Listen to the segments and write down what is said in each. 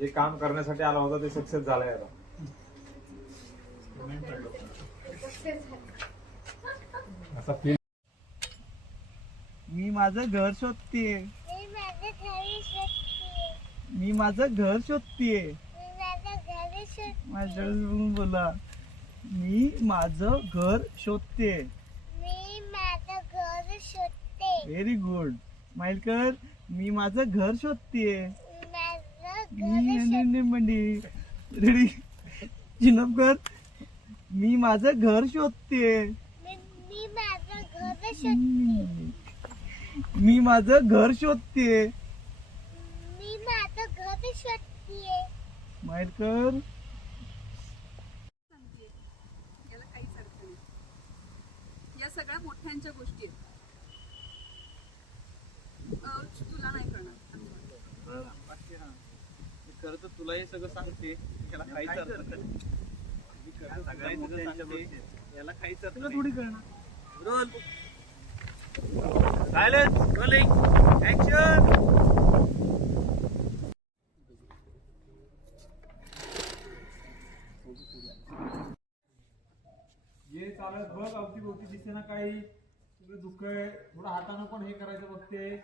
जे काम करण्यासाठी आला होता ते सक्सेस झालंय आता. असा फील. मी माझं घर शोधतेय. मी माझं घर शोधतेय. माझ्या बघून बोला. मी माझं घर शोधते. Very good. स्माइल कर. मी माझं घर शोधते. मी रेडी. चिनप कर. मी माझं घर शोधते. मी माझं घर शोधते. स्माइल कर. याला काहीच अर्थ नाही. या सगळ्या मोठ्यांच्या गोष्टी आहेत. तुला नाही करणार. खरं तर तुला हे सगळं सांगते याला काहीच अर्थ नाही. याला काहीच अर्थ नाही. थोडी करणार. रोल. सायलेन्स. रोलिंग. ऍक्शन. ये चालत बघ अवतीभोवती दिसे ना काही. सगळं दुःख आहे. थोडं हातानं पण हे करायचं बघते.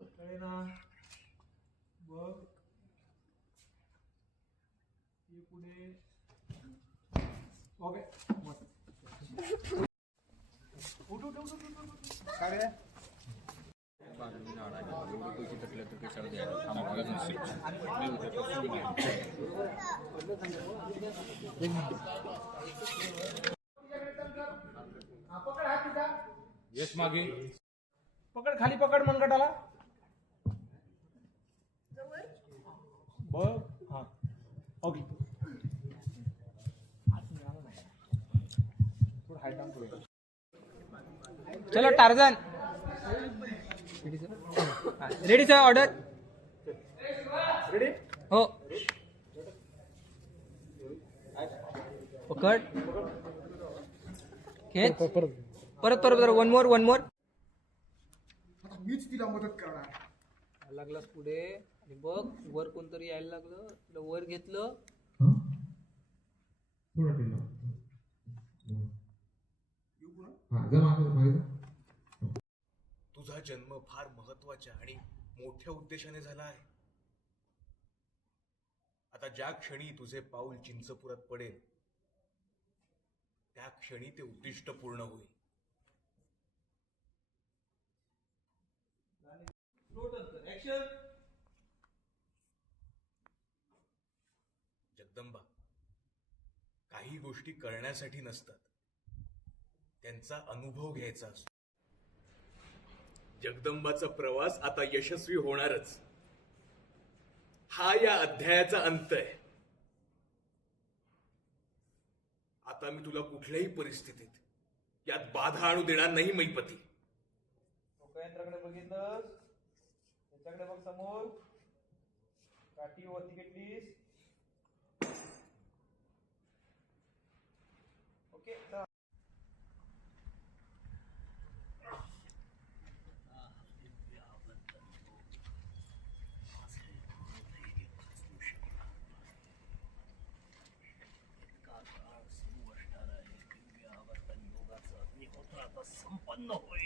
कळे ना. बघ ये पुढे. ओके काय येस मागे पकड. खाली पकड मनगटाला. बघ. हा ओके. चलो Tarzan. Ready sir. Order. Ready. हो. पकड. खेच. परत परत वन मोर. मीच तिला मदत करणार. लागलास पुढे आणि बघ वर कोणतरी यायला लागलं. तुला वर घेतलं. तुझा जन्म फार महत्वाच्या आणि मोठ्या उद्देशाने झाला आहे. आता ज्या क्षणी तुझे पाऊल चिंचपुरात पडेल त्या क्षणी ते उद्दिष्ट पूर्ण होईल. जगदंबा, काही गोष्टी करण्यासाठी नसतात, त्यांचा अनुभव घ्यायचा असतो. जगदंबाचा प्रवास आता यशस्वी होणारच. हा या अध्यायाचा अंत आहे. आता मी तुला कुठल्याही परिस्थितीत यात बाधा आणू देणार नाही मैपती. यंत्राकडे बघितलं. त्याच्याकडे बघ समोर. काठी वरती घेतलीस. ओके. संपन्न होईल.